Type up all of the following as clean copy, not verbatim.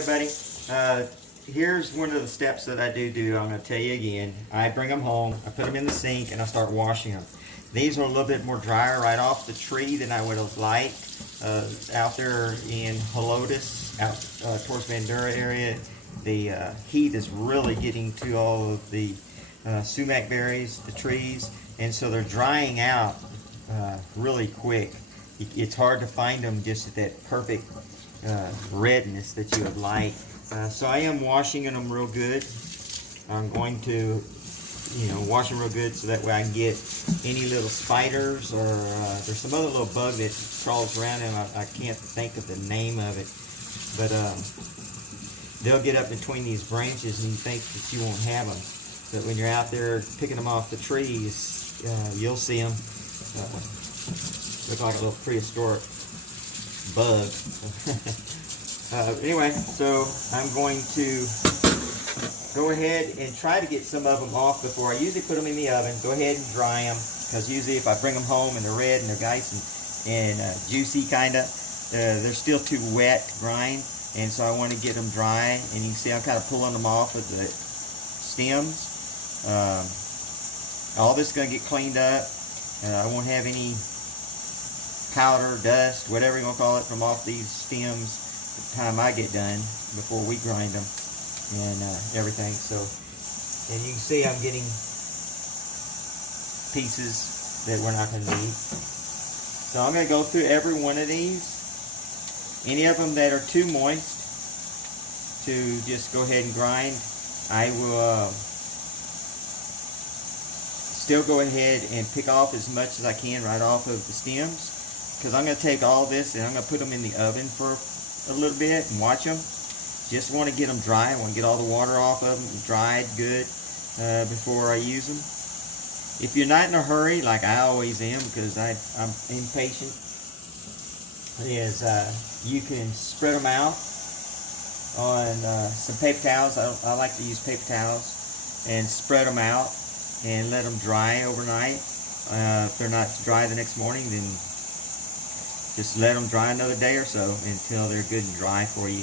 Everybody, here's one of the steps that I do. I'm going to tell you again. I bring them home, I put them in the sink, and I start washing them. These are a little bit more drier right off the tree than I would have liked. Out there in Helotes, out towards Bandura area, the heat is really getting to all of the sumac berries, the trees, and so they're drying out really quick. It's hard to find them just at that perfect redness that you would like. So I am washing them real good. I'm going to, wash them real good so that way I can get any little spiders or there's some other little bug that crawls around them. I can't think of the name of it, but they'll get up between these branches and you think that you won't have them. But when you're out there picking them off the trees, you'll see them. Look like a little prehistoric bug. Anyway, so I'm going to go ahead and try to get some of them off before I usually put them in the oven. Go ahead and dry them, because usually if I bring them home and they're red and they're nice and juicy kind of, they're still too wet to grind, and so I want to get them dry. And you can see I'm kind of pulling them off of the stems. All this is going to get cleaned up. I won't have any powder, dust, whatever you want to call it, from off these stems the time I get done before we grind them and everything. So, and you can see I'm getting pieces that we're not going to need. So I'm going to go through every one of these. Any of them that are too moist to just go ahead and grind, I will still go ahead and pick off as much as I can right off of the stems, because I'm going to take all this and I'm going to put them in the oven for a little bit and watch them. Just want to get them dry. I want to get all the water off of them dried good before I use them. If you're not in a hurry, like I always am, because I'm impatient, is you can spread them out on some paper towels. I like to use paper towels and spread them out and let them dry overnight. If they're not dry the next morning, then just let them dry another day or so until they're good and dry for you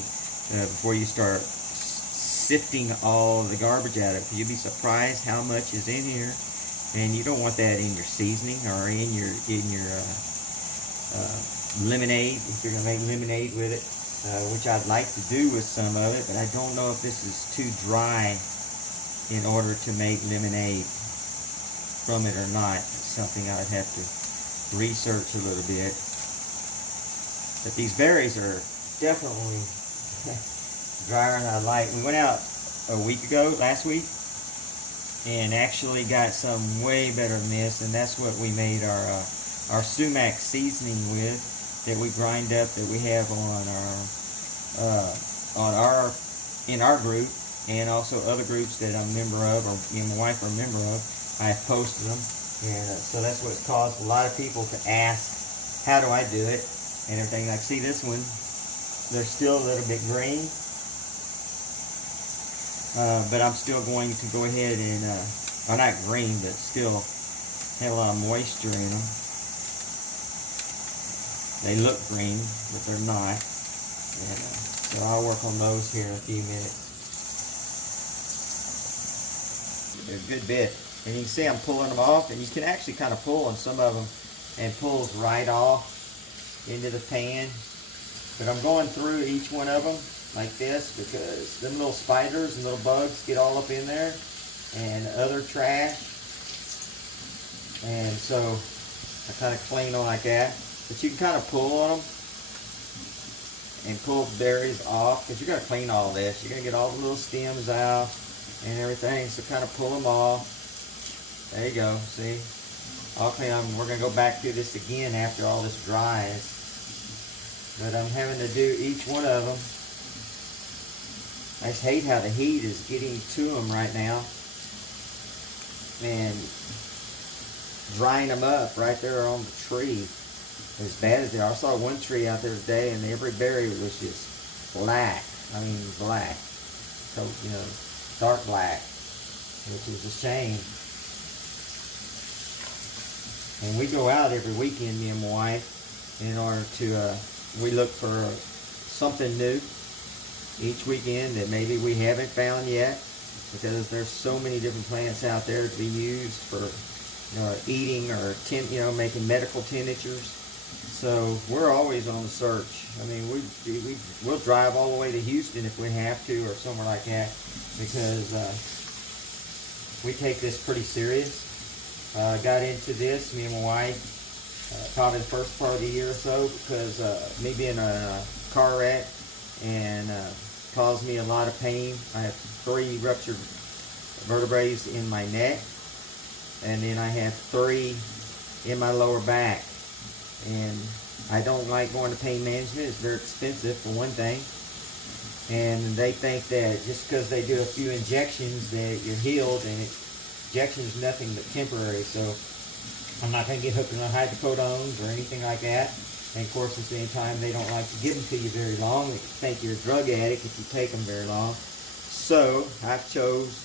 before you start sifting all the garbage out of it. You'll be surprised how much is in here, and you don't want that in your seasoning or in your lemonade, if you're going to make lemonade with it, which I'd like to do with some of it, but I don't know if this is too dry in order to make lemonade from it or not. It's something I'd have to research a little bit. But these berries are definitely drier than I like. We went out a week ago, last week, and actually got some way better than this, and that's what we made our sumac seasoning with, that we grind up, that we have in our group, and also other groups that I'm a member of, or me and my wife are a member of. I have posted them, and so that's what's caused a lot of people to ask, how do I do it, and everything. Like, see this one, they're still a little bit green, but I'm still going to go ahead and, well, not green, but still have a lot of moisture in them. They look green, but they're not. And, so I'll work on those here in a few minutes. They're a good bit. And you can see I'm pulling them off, and you can actually kind of pull on some of them, and pulls right off into the pan. But I'm going through each one of them like this, because them little spiders and little bugs get all up in there, and other trash, and so I kind of clean them like that. But you can kind of pull on them and pull the berries off, because you're going to clean all this. You're going to get all the little stems out and everything, so kind of pull them off. There you go, see? I'll clean them. We're going to go back through this again after all this dries. But I'm having to do each one of them. I just hate how the heat is getting to them right now, and drying them up right there on the tree. As bad as they are. I saw one tree out there today, and every berry was just black. I mean, black. So, dark black, which is a shame. And we go out every weekend, me and my wife, in order to, we look for something new. each weekend that maybe we haven't found yet, because there's so many different plants out there to be used for eating or making medical tinctures. So we're always on the search. I mean, we'll drive all the way to Houston if we have to, or somewhere like that, because we take this pretty serious. Got into this, me and my wife, probably the first part of the year or so, because me being a car wreck and caused me a lot of pain. I have 3 ruptured vertebrae in my neck, and then I have 3 in my lower back. And I don't like going to pain management. It's very expensive for one thing. And they think that just because they do a few injections that you're healed, and injection is nothing but temporary. So I'm not going to get hooked on hydrocodones or anything like that. And of course, at the same time, they don't like to give them to you very long. They think you're a drug addict if you take them very long. So I've chose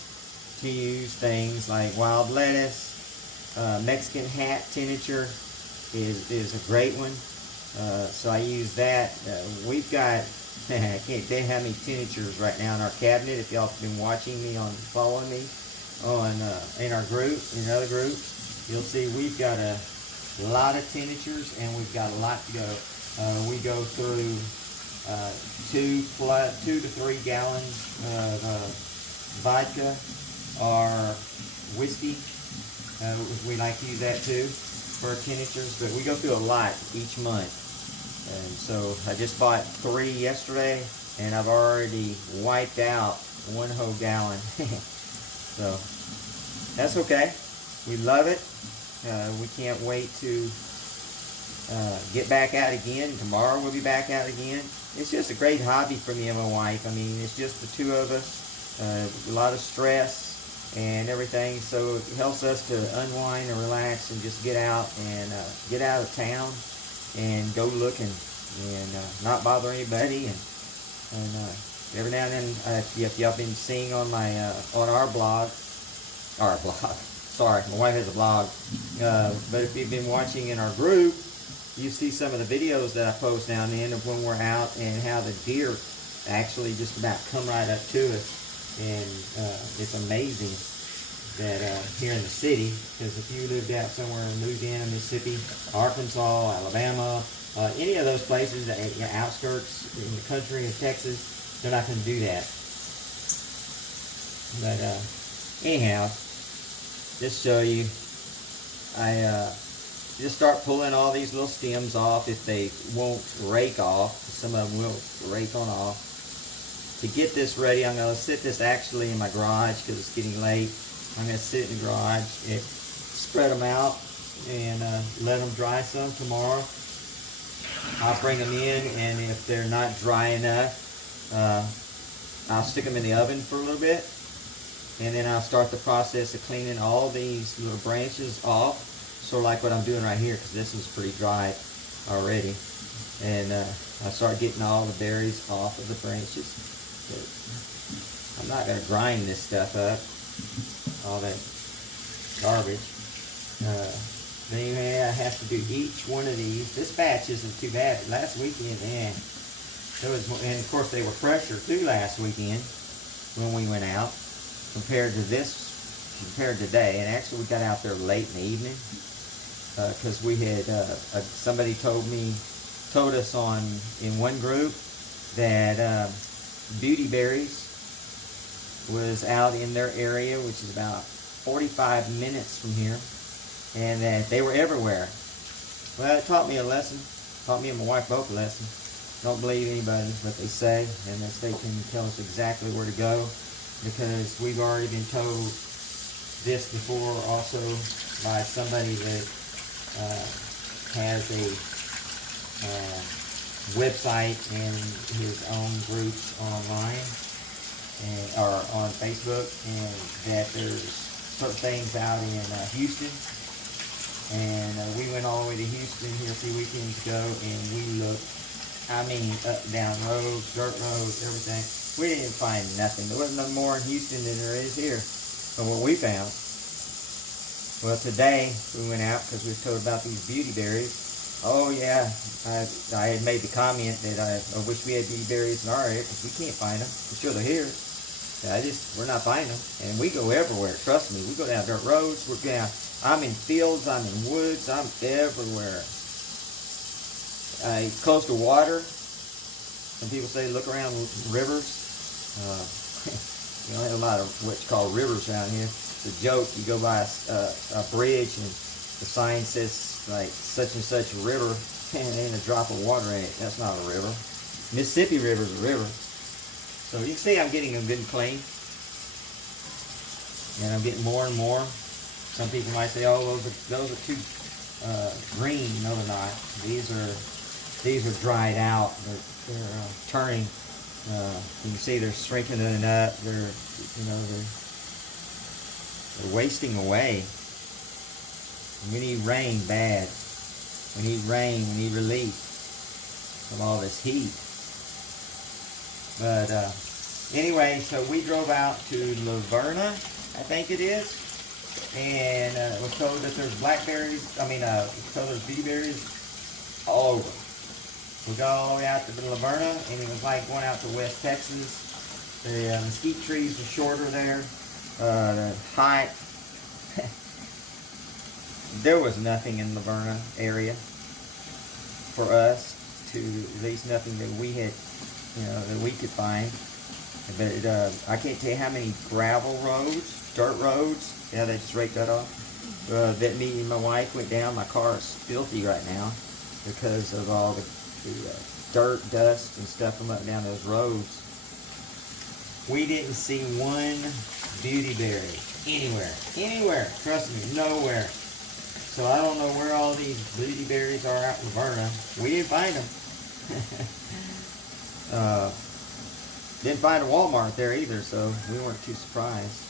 to use things like wild lettuce, Mexican hat tincture is a great one. So I use that. We've got, I can't tell you how many tinctures right now in our cabinet. If y'all have been watching me following me on in our group, in other groups, you'll see we've got a lot of tinctures, and we've got a lot to go. We go through 2 to 3 gallons of vodka or whiskey. We like to use that too for tinctures, but we go through a lot each month. And so I just bought 3 yesterday, and I've already wiped out 1 whole gallon. So that's okay. We love it. We can't wait to get back out again. Tomorrow we'll be back out again. It's just a great hobby for me and my wife. I mean, it's just the 2 of us. A lot of stress and everything, so it helps us to unwind and relax and just get out and get out of town and go looking and not bother anybody. And every now and then, if y'all been seeing on my on our blog, sorry, my wife has a blog, but if you've been watching in our group, you see some of the videos that I post now and then of when we're out and how the deer actually just about come right up to us. And it's amazing that here in the city, because if you lived out somewhere in Louisiana, Mississippi, Arkansas, Alabama, any of those places, outskirts in the country of Texas, they're not going to do that. But anyhow, just show you, I just start pulling all these little stems off if they won't rake off. Some of them will rake on off. To get this ready, I'm going to sit this actually in my garage because it's getting late. I'm going to sit in the garage and spread them out and let them dry some tomorrow. I'll bring them in, and if they're not dry enough, I'll stick them in the oven for a little bit, and then I'll start the process of cleaning all these little branches off, sort of like what I'm doing right here, because this is pretty dry already. And I'll start getting all the berries off of the branches. But I'm not going to grind this stuff up, all that garbage. But anyway, I have to do each one of these. This batch isn't too bad. Last weekend, man, there was, and of course they were fresher too last weekend when we went out compared to today. And actually we got out there late in the evening because we had somebody told us in one group that Beauty Berries was out in their area, which is about 45 minutes from here, and that they were everywhere. Well, it taught me a lesson. Taught me and my wife both a lesson. Don't believe anybody what they say, unless they can tell us exactly where to go, because we've already been told this before also by somebody that has a website and his own groups online or on Facebook, and that there's certain things out in Houston. And we went all the way to Houston here a few weekends ago, and we looked, I mean, up and down roads, dirt roads, everything. We didn't find nothing. There wasn't no more in Houston than there is here from what we found. Well, today we went out because we were told about these beauty berries, Oh yeah, I had made the comment that I wish we had beauty berries in our area because we can't find them. I'm sure they're here. We're not finding them. And we go everywhere, trust me. We go down dirt roads, we're down, I'm in fields, I'm in woods, I'm everywhere. Close to water. Some people say look around rivers. We don't have a lot of what's called rivers around here. It's a joke. You go by a bridge and the sign says like such and such river and ain't a drop of water in it. That's not a river. Mississippi River's a river. So you can see I'm getting them good and clean. And I'm getting more and more. Some people might say, oh, those are too green. No, they're not. These are dried out. They're turning. You can see they're strengthening up. They're wasting away. We need rain bad. We need rain. We need relief from all this heat. But anyway, so we drove out to Laverna, I think it is, and was told that there's blackberries. Was told there's beauty berries all over. We got all the way out to Laverna, and it was like going out to West Texas. The mesquite trees were shorter there. The height. There was nothing in Laverna area for us, to at least nothing that we had, that we could find. But I can't tell you how many gravel roads, dirt roads. Yeah, they just raked that off. That me and my wife went down. My car is filthy right now because of all the dirt, dust, and stuff from up and down those roads. We didn't see one beauty berry anywhere. Trust me, nowhere. So I don't know where all these beauty berries are out in Laverna. We didn't find them. Didn't find a Walmart there either, so we weren't too surprised.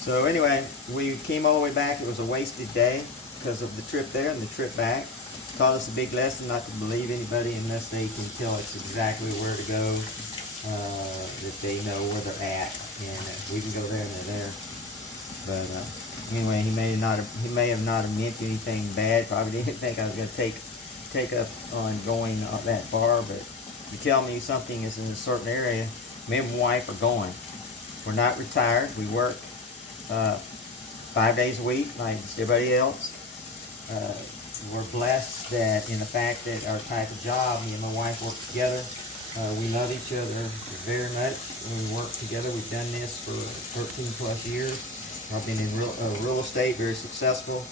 So anyway, we came all the way back. It was a wasted day because of the trip there and the trip back. Taught us a big lesson not to believe anybody unless they can tell us exactly where to go, that they know where they're at, and we can go there and they're there. But anyway, he may have not meant anything bad. Probably didn't think I was going to take up on going up that far. But if you tell me something is in a certain area, me and my wife are going. We're not retired. We work 5 days a week like everybody else. We're blessed that in the fact that our type of job, me and my wife work together. We love each other very much. We work together. We've done this for 13 plus years. I've been in real estate, very successful.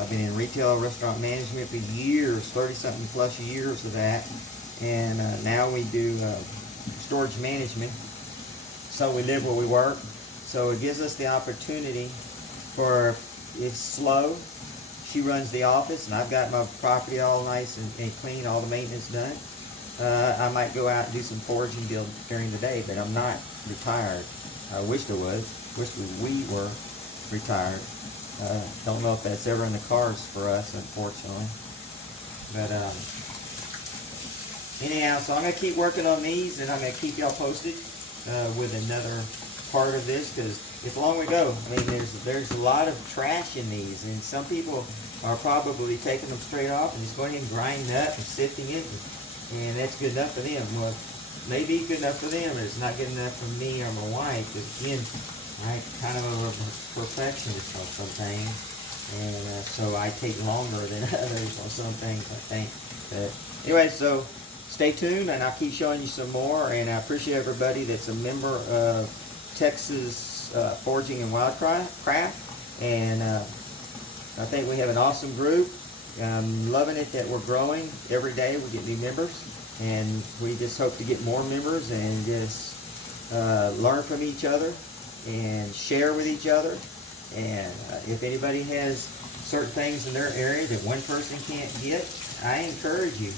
I've been in retail restaurant management for years, 30-something plus years of that. And now we do storage management. So we live where we work. So it gives us the opportunity for, it's slow. She runs the office, and I've got my property all nice and clean, all the maintenance done. I might go out and do some foraging during the day, but I'm not retired. I wished I was. Wished we were retired. Don't know if that's ever in the cards for us, unfortunately. But anyhow, so I'm going to keep working on these, and I'm going to keep y'all posted with another part of this, because it's a long way to go. I mean, there's a lot of trash in these, and some people are probably taking them straight off and just going ahead and grinding it up and sifting it, and that's good enough for them. Well, maybe good enough for them, but it's not good enough for me or my wife, because again, I'm kind of a perfectionist on some things, and so I take longer than others on some things, I think. But anyway, so stay tuned, and I'll keep showing you some more, and I appreciate everybody that's a member of Texas Foraging and Wildcraft, and I think we have an awesome group. I'm loving it that we're growing. Every day we get new members, and we just hope to get more members and just learn from each other and share with each other. And if anybody has certain things in their area that one person can't get, I encourage you.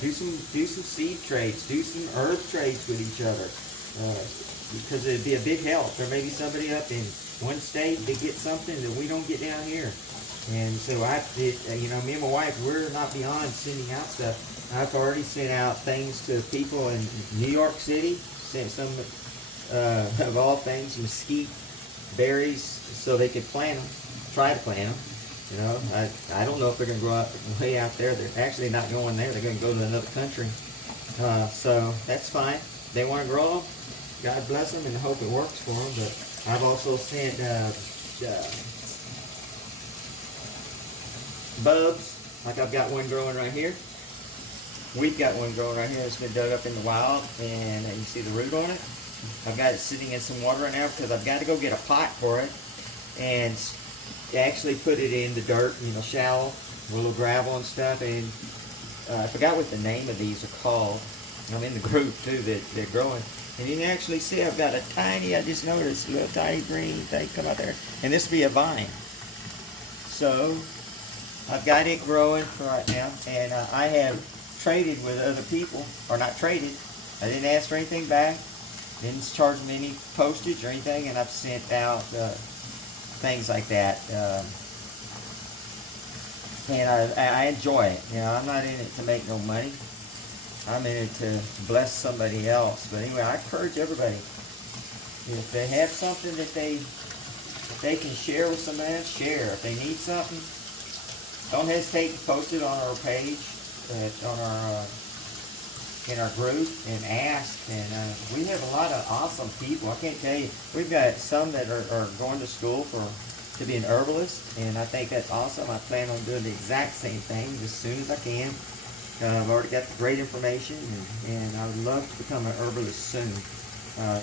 Do some seed trades, do some herb trades with each other, because it'd be a big help. There may be somebody up in one state that gets something that we don't get down here, and so me and my wife, we're not beyond sending out stuff. I've already sent out things to people in New York City. Sent some of all things mesquite berries so they could plant them, try to plant them. You know, I don't know if they're going to grow up way out there. They're actually not going there. They're going to go to another country. So that's fine. They want to grow them. God bless them, and I hope it works for them. But I've also sent bulbs. Like I've got one growing right here. We've got one growing right here that's been dug up in the wild, and you see the root on it. I've got it sitting in some water right now because I've got to go get a pot for it and actually put it in the dirt, you know, shallow, with a little gravel and stuff. And I forgot what the name of these are called. I'm in the group too that they're growing. And you can actually see I've got a tiny, I just noticed, a little tiny green thing come out there. And this will be a vine. So I've got it growing for right now. And I have traded with other people, or not traded. I didn't ask for anything back. Didn't charge them any postage or anything. And I've sent out things like that. And I enjoy it. You know, I'm not in it to make no money. I'm in it to bless somebody else. But anyway, I encourage everybody, if they have something that they can share with somebody else, share. If they need something, don't hesitate to post it on our page, in our group, and ask. And we have a lot of awesome people. I can't tell you. We've got some that are going to school to be an herbalist, and I think that's awesome. I plan on doing the exact same thing as soon as I can. I've already got the great information, and I would love to become an herbalist soon,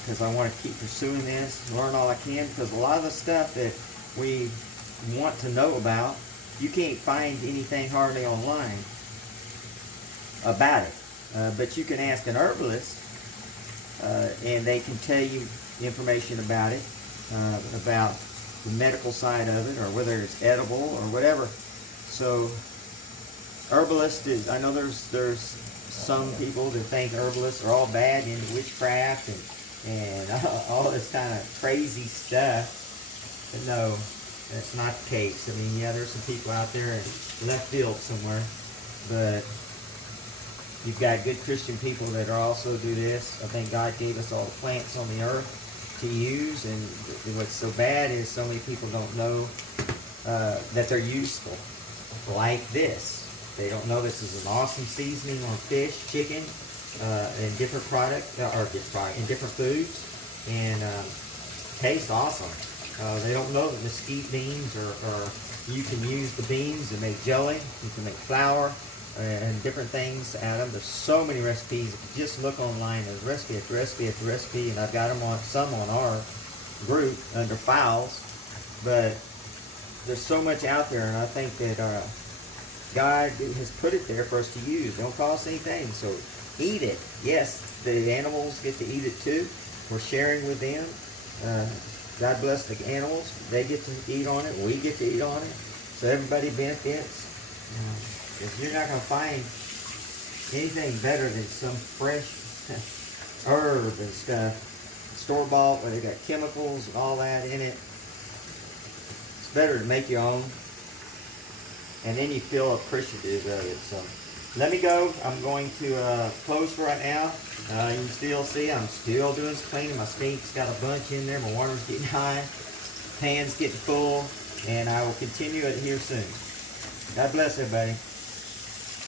because I want to keep pursuing this, learn all I can, because a lot of the stuff that we want to know about, you can't find anything hardly online about it. But you can ask an herbalist, and they can tell you information about it, about the medical side of it, or whether it's edible or whatever. So herbalist is, I know there's some people that think herbalists are all bad into witchcraft and all this kind of crazy stuff. But no, that's not the case. I mean, yeah, there's some people out there in left field somewhere, but you've got good Christian people that are also do this. I think God gave us all the plants on the earth to use, and what's so bad is so many people don't know that they're useful, like this. They don't know this is an awesome seasoning on fish, chicken, and different in different foods, and tastes awesome. They don't know that mesquite beans you can use the beans to make jelly. You can make flour and different things out of them. There's so many recipes. If you just look online, there's recipe after recipe after recipe, and I've got them some on our group under files. But there's so much out there, and I think that God has put it there for us to use. Don't cost anything, so eat it. Yes, the animals get to eat it too. We're sharing with them. God bless the animals. They get to eat on it. We get to eat on it. So everybody benefits. Because you're not going to find anything better than some fresh herb and stuff. Store-bought, where they got chemicals and all that in it. It's better to make your own. And then you feel appreciative of it. So let me go. I'm going to close for right now. You can still see I'm still doing some cleaning. My stink's got a bunch in there. My water's getting high. Pan's getting full. And I will continue it here soon. God bless everybody.